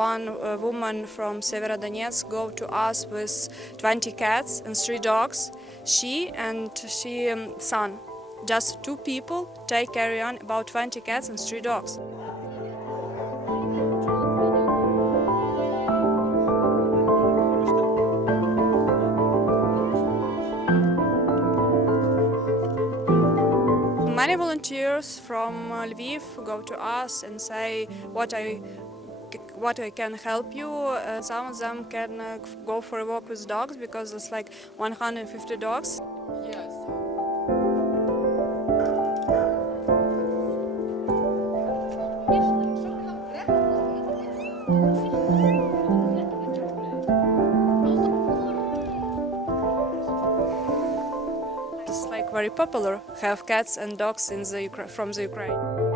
one woman from Severodonetsk go to us with 20 cats and 3 dogs. She and she son. Just 2 people take carry on about 20 cats and 3 dogs. Many volunteers from Lviv go to us and say what I can help you. Some of them can go for a walk with dogs because it's like 150 dogs. Yes. It's like very popular have cats and dogs in from the Ukraine.